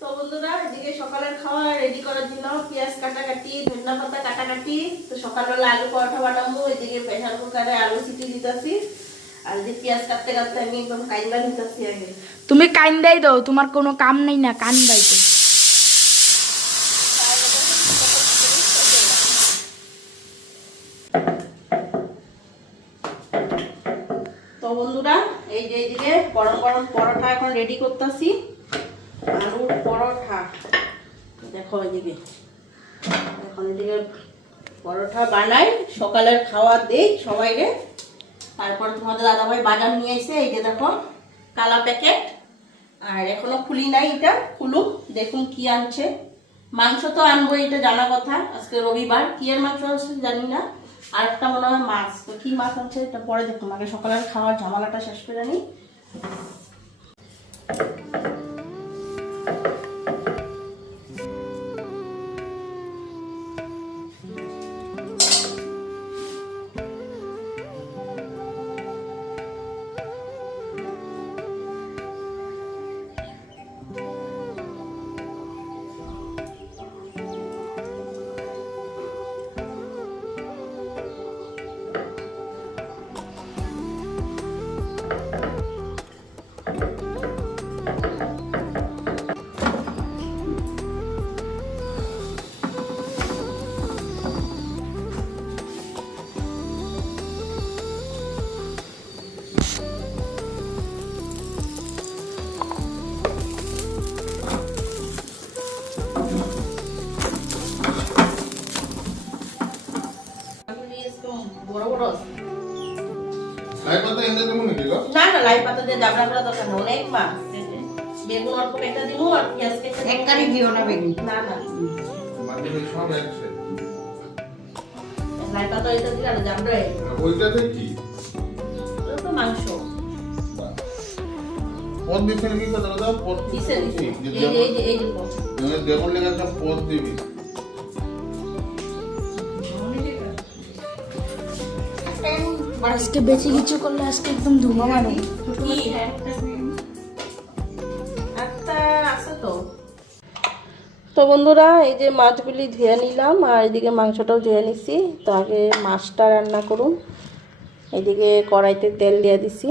তো বন্ধুরা এদিকে সকালের খাওয়া রেডি করার জন্য পেঁয়াজ কাটাকাটি, ধনিয়া পাতা কাটাকাটি। তো সকালবেলা আলু পরোটা বানাবো, এদিকে প্রেসার কুকারে আলু সিটি দিতেছি। আর এদিকে পেঁয়াজ কাটতে কাটতে আমি একদম কাইন্দা নিতেছি আগে। তুমি কাইন্দাই দাও, তোমার কোনো কাম নেই না কান্দাইতে। তো বন্ধুরা এই যে এইদিকে গরম গরম পরোটা এখন রেডি করতেছি, আলুর পরোটা। দেখো এইদিকে এখন এদিকে পরোটা বানাই, সকালের খাওয়া দেই সবাইরে। তারপর তোমাদের দাদাভাই বাজার নিয়ে এসে এই যে দেখো কালা প্যাকেট, আর এখনো খুলি নাই, এটা খুলুক দেখুন কি আনছে। মাংস তো আনবো, এটা জানা কথা, আজকে রবিবার। কি এর মাংস আছে জানি না, আর একটা মনে হয় মাছ। তো কি মাছ আনছে এটা পরে দেখুন, আগে সকালের খাওয়ার ঝামেলাটা শেষ করে নিই। বড় বড় লাই পাতা এনে দেবো নাকি গো? না না, লাই পাতা দিয়ে জাবড়া করা দরকার নেই, অনেক মাছ। বেগুন অল্প কেটে দিব আর পেঁয়াজ কেটে দিব। একবারই দিও না বেগুন। না না, মাঝে সব একসাথে। লাই পাতা এটা দিলে আর জাবড়া ওইটাতে কি? ওটা তো মাংস। পদ দিছে নাকি কথা দাদা? পদ দিছে দিছে, এই যে পদ। দেখুন লেগে একটা পদ দিবি। আজকে বেশি কিছু করলে আজকে একদম ধুমা মারো। কি একটা আছে তো। তো বন্ধুরা এই যে মাছগুলি ধুয়ে নিলাম, আর এদিকে মাংসটাও ধুয়ে নিছি। তো আগে মাছটা রান্না করুন। এদিকে কড়াইতে তেল দিয়ে দিছি।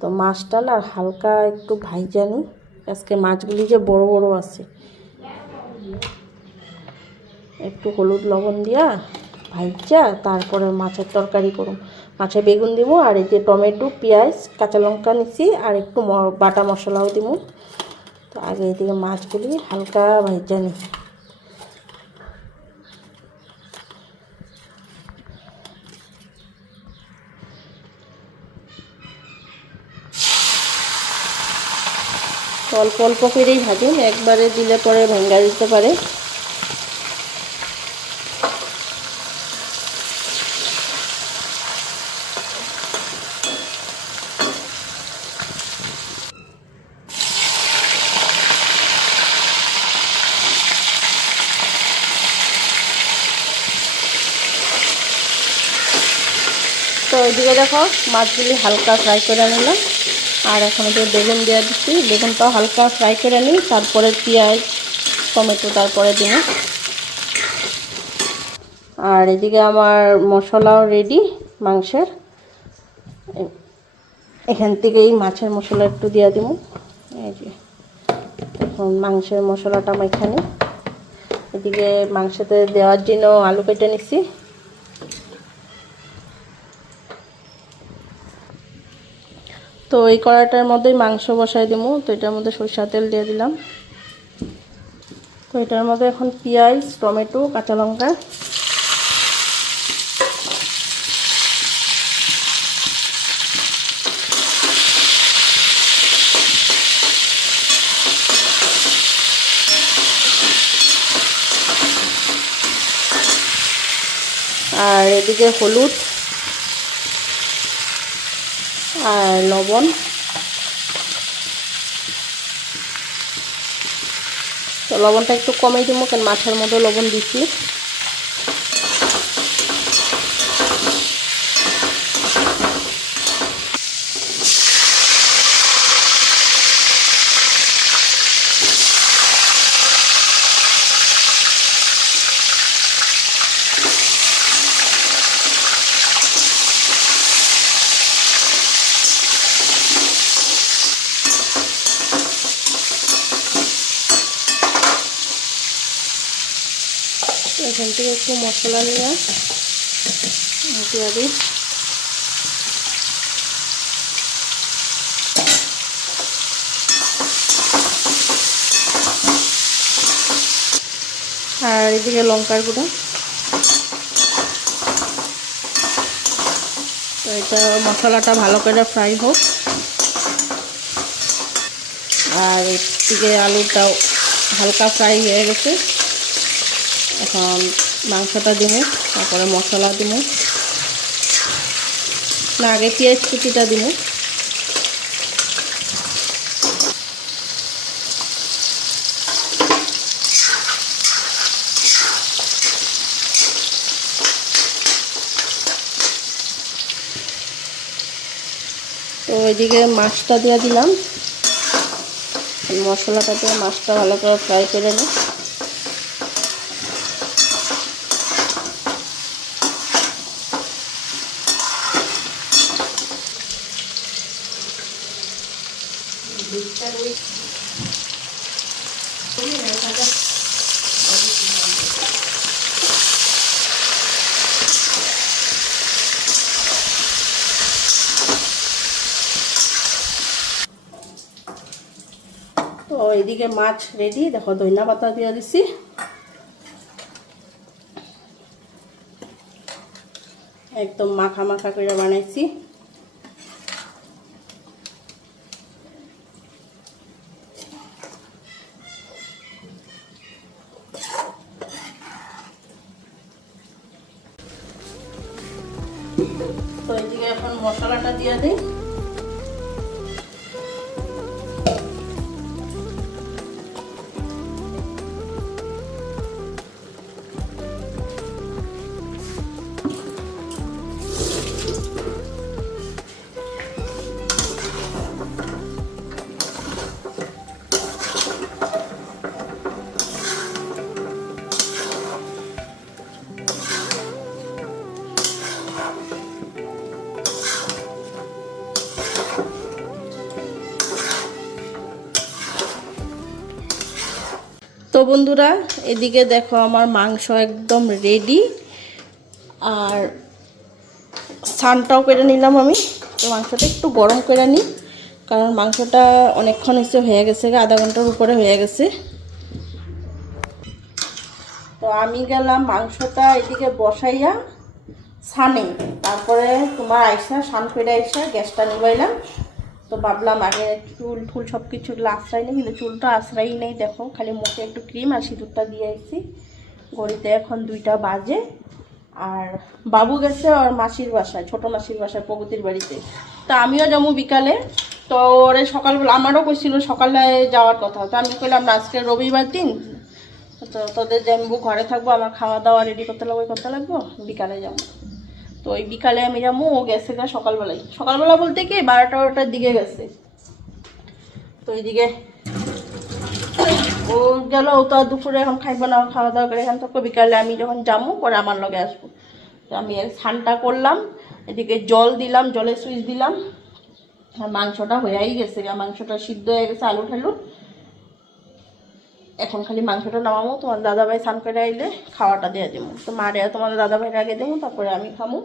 তো মাছটা না হালকা একটু ভাইজা নিই, আজকে মাছগুলি যে বড় বড় আছে। একটু হলুদ লবণ দিয়া ভাইজা তারপরে মাছের তরকারি করুন। মাছে বেগুন দিব, আর এই যে টমেটো, পেঁয়াজ, কাঁচা লঙ্কা নিছি, আর একটু বাটা মশলাও দিব। তো আগে এদিকে মাছগুলি হালকা ভাইজা নিই। অল্প অল্প করেই ভাজুন, একবারে দিলে পরে ভেঙে দিতে পারে। তো ওইদিকে দেখো মাছগুলি হালকা ফ্রাই করে নিলাম, আর এখন যে বেগুন দিয়ে দিচ্ছি, বেগুনটাও হালকা ফ্রাই করে নিই, তারপরে পেঁয়াজ, টমেটো তারপরে দিব। আর এদিকে আমার মশলাও রেডি মাংসের। এখান থেকে এই মাছের মশলা একটু দিয়ে দিব। এই যে এখন মাংসের মশলাটা আমি এখানে, এদিকে মাংসতে দেওয়ার জন্য আলু কেটে নিচ্ছি। তো এই কড়াইটার মধ্যেই মাংস বসাই দিব। তো এটার মধ্যে সরষের তেল দিয়ে দিলাম। তো এটার মধ্যে এখন পেঁয়াজ, টমেটো, কাঁচা লঙ্কা, আর এদিকে হলুদ আর লবণ। তো লবণটা একটু কমই দিব, কারণ মাছের মধ্যে লবণ দিচ্ছি। এখান থেকে একটু মশলা নিয়ে দিয়ে দিই। আর এদিকে লঙ্কার গুঁড়ো। তো এটা মশলাটা ভালো করে ফ্রাই হোক। আর এদিকে আলুটাও হালকা ফ্রাই হয়ে গেছে। এখন মাংসটা দিব, তারপরে মশলা দিব, না আগে পেঁয়াজ কুচিটা দিব। তো ওইদিকে মাছটা দিয়ে দিলাম। মশলাটা দিয়ে মাছটা ভালো করে ফ্রাই করে নিই। তো এইদিকে মাছ রেডি, দেখো ধনিয়া পাতা দিয়ে দিছি। একদম মাখা মাখা করে বানাইছি। তো এইদিকে এখন মশলাটা দিয়ে দিই। তো বন্ধুরা, এদিকে দেখো আমার মাংস একদম রেডি। আর স্নানটাও করে নিলাম আমি। তো মাংসটা একটু গরম করে নিই, কারণ মাংসটা অনেকক্ষণ এসে হয়ে গেছে, আধা ঘন্টার উপরে হয়ে গেছে। তো আমি গেলাম মাংসটা এদিকে বসাইয়া ছানে, তারপরে তোমার আইসা স্নান করে আইসা গ্যাসটা নিবাইলাম। তো ভাবলাম আগে চুল টুল সব কিছু আশ্রয় নেই, কিন্তু চুলটা আশ্রয় নেই। দেখো খালি মুখে একটু ক্রিম আর সিঁদুরটা দিয়ে আসছি। ঘড়িতে এখন 2টা বাজে। আর বাবু গেছে ওর মাসির বাসায়, ছোটো মাসির বাসায়, প্রগতির বাড়িতে। তো আমিও যাবো বিকালে। তো ওরে সকালবেলা আমারও কইছিল সকালে যাওয়ার কথা। তো আমি কইলাম আজকে রবিবার দিন, তো তোদের যাবো, ঘরে থাকবো, আমার খাওয়া দাওয়া রেডি করতে লাগবো, বিকালে যাবো। তো ওই বিকালে আমি যাবো। ও গেছে গা সকালবেলায়, সকালবেলা বলতে কি 12টার দিকে গেছে। তো এইদিকে ও গেল, ও তো আর দুপুরে এখন খাইবো না, খাওয়া দাওয়া করে এখান থেকে বিকালে আমি যখন যাবো পরে আমার লগে আসবো। তো আমি স্নানটা করলাম, এদিকে জল দিলাম, জলে সুইচ দিলাম। আর মাংসটা হয়েই গেছে, মাংসটা সিদ্ধ হয়ে গেছে, আলু ঠালু। এখন খালি মাংসটা নামাবো, তোমার দাদাভাই স্নান করে আইলে খাওয়াটা দিয়ে দেবো। তো মারে তোমাদের দাদাভাইয়ের আগে দেবো, তারপরে আমি খামো।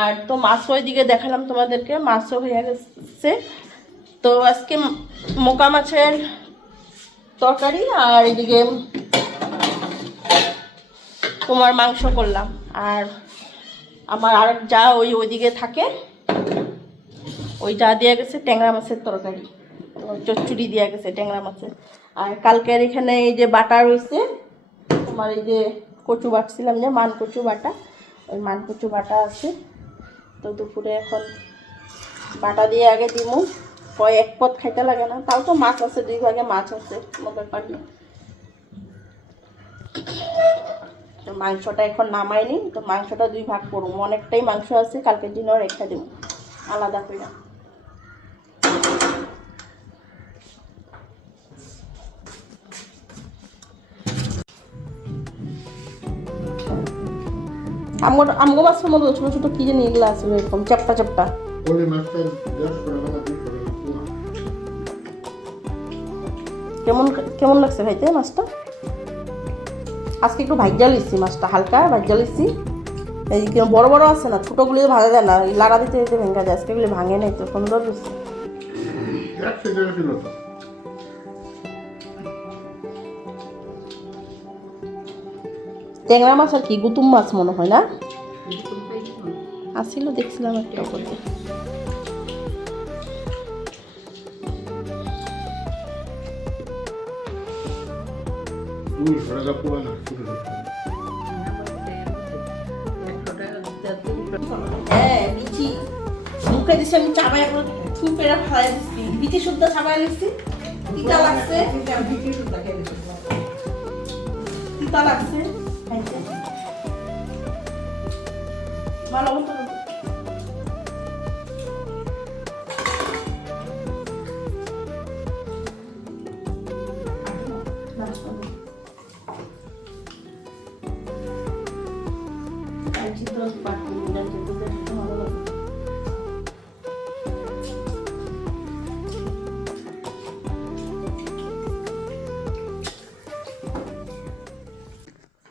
আর তো মাছও ওইদিকে দেখালাম তোমাদেরকে, মাছও হয়ে গেছে। তো আজকে মোকা মাছের তরকারি, আর এদিকে তোমার মাংস করলাম। আর আমার আরেক যা ওইদিকে থাকে, ওই যা দিয়ে গেছে ট্যাংরা মাছের তরকারি, চচ্চড়ি দিয়ে গেছে ট্যাংরা মাছের। আর কালকের এখানে এই যে বাটা রয়েছে তোমার, এই যে কচু বাটছিলাম, যে মান কচু বাটা, ওই মান কচু বাটা আছে। তো দুপুরে এখন বাটা দিয়ে আগে দিমু, কয় এক পদ খাইতে লাগে না, তাও তো মাছ আছে, 2 ভাগে মাছ আছে মগের পাটি। তো মাংসটা এখন নামাইনি, তো মাংসটা 2 ভাগ করবো, অনেকটাই মাংস আছে, কালকের দিনও রেখে দেবো আলাদা করে। আমগো মাছের মতো ছোট ছোট কি জানি এগুলো আছে, এরকম চাপটা চাপটা। কেমন কেমন লাগছে খাইতে মাছটা? আজকে একটু ভাজ্যা লিচ্ছি মাছটা, হালকা ভাজ্যা লিচ্ছি। এই বড় বড় আছে না, ছোটোগুলি ভাজা যায় না, এই লাড়া দিতে দিতে ভেঙে যায়, আজকে এগুলি ভাঙে নাই তো সুন্দর দিচ্ছে। ট্যাংরা মাছ আর কি, গুতুম মাছ মনে হয় না, আসছিল দেখছিলাম একটা করতে। হ্যাঁ বিচি মুখে দিছি আমি, চাবাই একবার থুই পেরে ফেলাই দিচ্ছি, বিচি শুদ্ধ চাবাই দিচ্ছি। তিতা লাগছে, তিতা লাগছে, ভালো মতো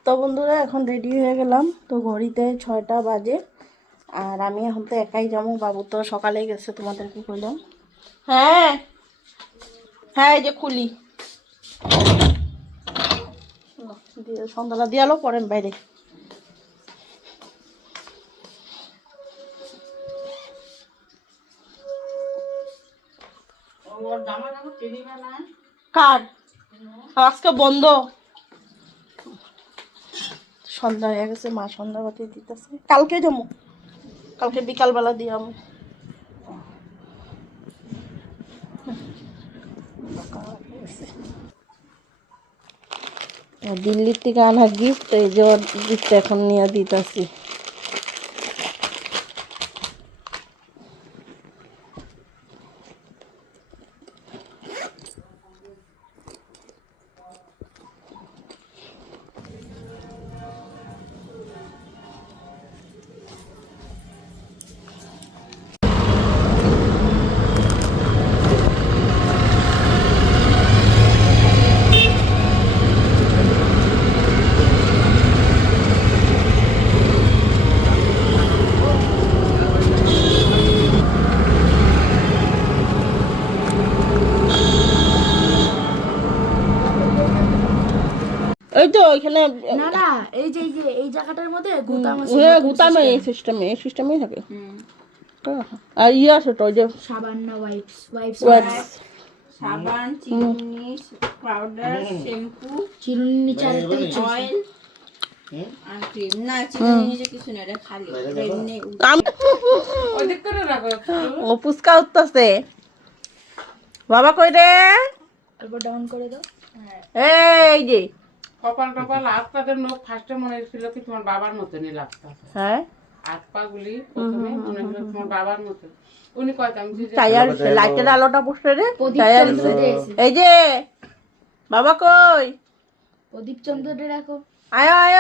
তো বন্ধুরা এখন রেডি হয়ে গেলাম। তো ঘড়িতে 6টা বাজে, আর আমি এখন তো একাই যাবো, বাবু তো সকালেই গেছে, তোমাদের কি কইলাম। হ্যাঁ হ্যাঁ এই যে খুলি সন্ধ্যাটা দিয়ালো পরেন বাইরে। কার আজকে বন্ধ, সন্ধ্যা হয়ে গেছে, মা সন্ধ্যাবাতি দিতেছে। কালকে যাবো, কালকে বিকালবেলা দিয়ে আমি দিল্লির থেকে আনা গিফট, এই যে গিফট এখন নিয়ে দিতেছি। এই তো ওইখানে না না, এই যে এই জায়গাটার মধ্যে গুতাম আছে, গুতামে এই সিস্টেমেই থাকে। আর ইয়ে আছে তো, ওই যে সাবান না ওয়াইপস সাবান, চিরুনি, পাউডার, শ্যাম্পু, চিরুনি নিচে আরেকটা কিছু অয়েল আর ক্রিম। না চিরুনি নিচে কিছু না, এটা খালি এমনি ওদিক করে রাখো। ও পুচকা উঠতেছে, বাবা কই রে, একবার ডাউন করে দাও। এই যে কপাল টপাল হাত পাদের নখ ফার্স্টে মনে হচ্ছিল কি তোমার বাবার মতনই লাগতো। হ্যাঁ হাত পা গুলি প্রথমে মনে হচ্ছিল তোমার বাবার মতো। উনি কইতাম যে টায়ার লাইটের আলোটা পুষে রে, টায়ার এই যে বাবা কই, প্রদীপ চন্দ্রটা রাখো, আয় আয়।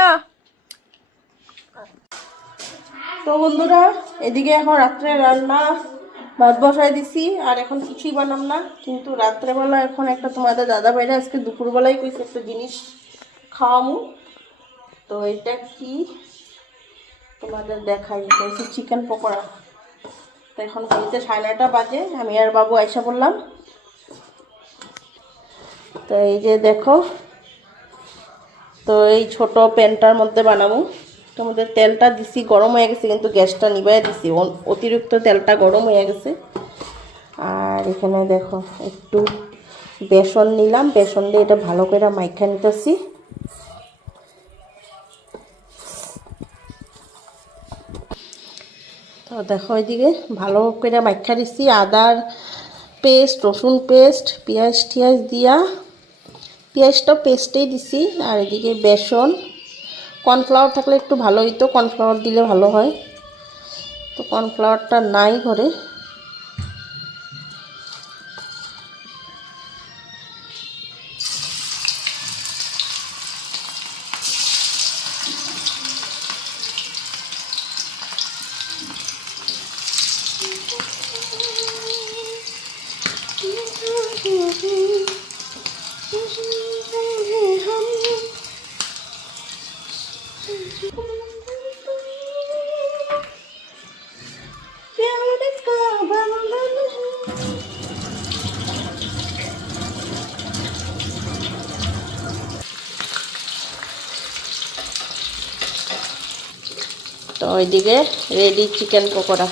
তো বন্ধুরা এদিকে এখন রাত্রে রান্না ভাত বসাই দিছি, আর এখন কিছুই বানাম না, কিন্তু রাত্রেবেলা এখন একটা তোমাদের দাদা ভাইরা আজকে দুপুরবেলায় কইছে একটা জিনিস খাওয়ামু। তো এটা কি তোমাদের দেখাই, এটা হচ্ছে চিকেন পকোড়া। তো এখন ঘড়িতে 9:30 বাজে, আমি আর বাবু আইসা বললাম। তো এই যে দেখো, তো এই ছোট প্যানটার মধ্যে বানাবো। তোমাদের তেলটা দিছি, গরম হয়ে গেছে, কিন্তু গ্যাসটা নিবাই দিছি, অতিরিক্ত তেলটা গরম হয়ে গেছে। আর এখানে দেখো একটু বেসন নিলাম, বেসন দিয়ে এটা ভালো করে মাইখা নিতেছি। তো দেখো এদিকে ভালো করে মাইখা দিচ্ছি, আদার পেস্ট, রসুন পেস্ট, পেঁয়াজ টিয়াজ দিয়া, পেঁয়াজটা পেস্টেই দিছি। আর এদিকে বেসন, কর্নফ্লাওয়ার থাকলে একটু ভালো হইতো, কর্নফ্লাওয়ার দিলে ভালো হয়, তো কর্নফ্লাওয়ারটা নাই ঘরে। ওইদিকে রেডি চিকেন পকোড়া।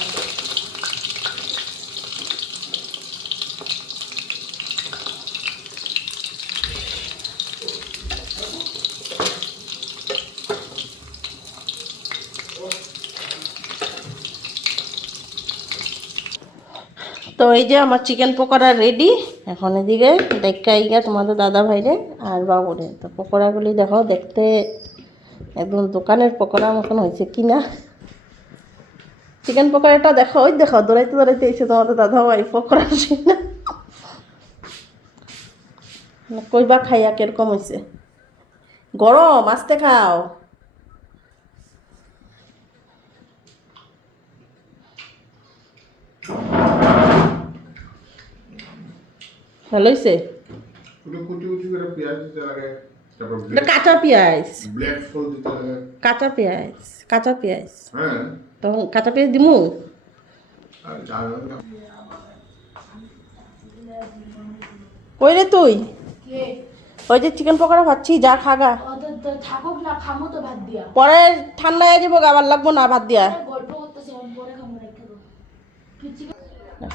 তো এই যে আমার চিকেন পকোড়া রেডি। এখন এদিকে দেখাই গিয়া তোমাদের দাদা ভাইরে আর বাবুরে। তো পকোড়াগুলি দেখো, দেখতে একদম দোকানের পকোড়া মতন হয়েছে কিনা। চিকেন পকোড়াটা দেখো, ওই দেখো দৌড়াইতে দৌড়াইতে এসে তোমাদের দাদা ভাই পকোড়া আসে না। কইবা খাইয়া কিরকম হয়েছে, গরম আস্তে খাও। ভালো হয়েছে। একটু কুটি কুটি করে পেঁয়াজ দিতে লাগে, তারপর এটা কাঁচা পেঁয়াজ, ব্ল্যাক সল্ট দিতে লাগে। কাঁচা পেঁয়াজ, কাঁচা পেঁয়াজ। হ্যাঁ, তখন কাঁচা পেঁয়াজ দিমু। আর ঝাল না। কই রে তুই? ওই যে চিকেন পকোড়া খাচ্ছি, যা খাগা। থাকুক না, খামো তো ভাত দিয়া। পরে ঠান্ডা হয়ে যাবো, আবার লাগবো না ভাত দিয়া। গল্প করতেছে, পরে খামো রেখে দেবো।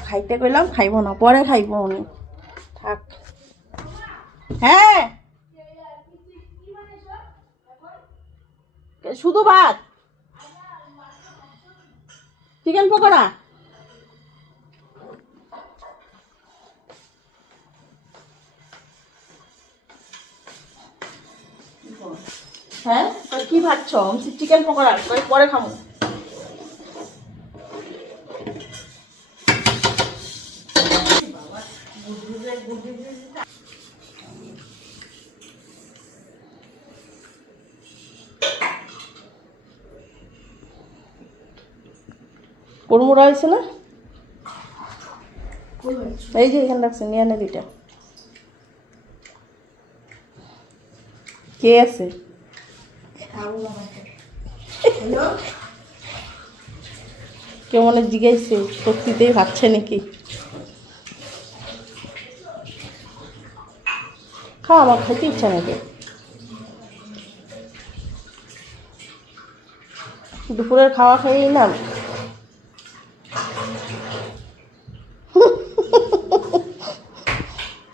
খাইতে কইলাম খাইবো না, পরে খাইবো উনি। থাক। হ্যাঁ, শুধু ভাত, চিকেন পকোড়া। হ্যাঁ, কি ভাবছ? চিকেন পকোড়া পরে খাবো। কুড়মুড়া হয়েছে না? এই যে এখানে রাখছে, নিয়ে নে দুইটা। কে আছে? কেউ মনে জিজ্ঞাসে সত্যিতেই ভাবছে নাকি? খা, আমার খাইতে ইচ্ছা নাকি। দুপুরের খাওয়া খেয়েই না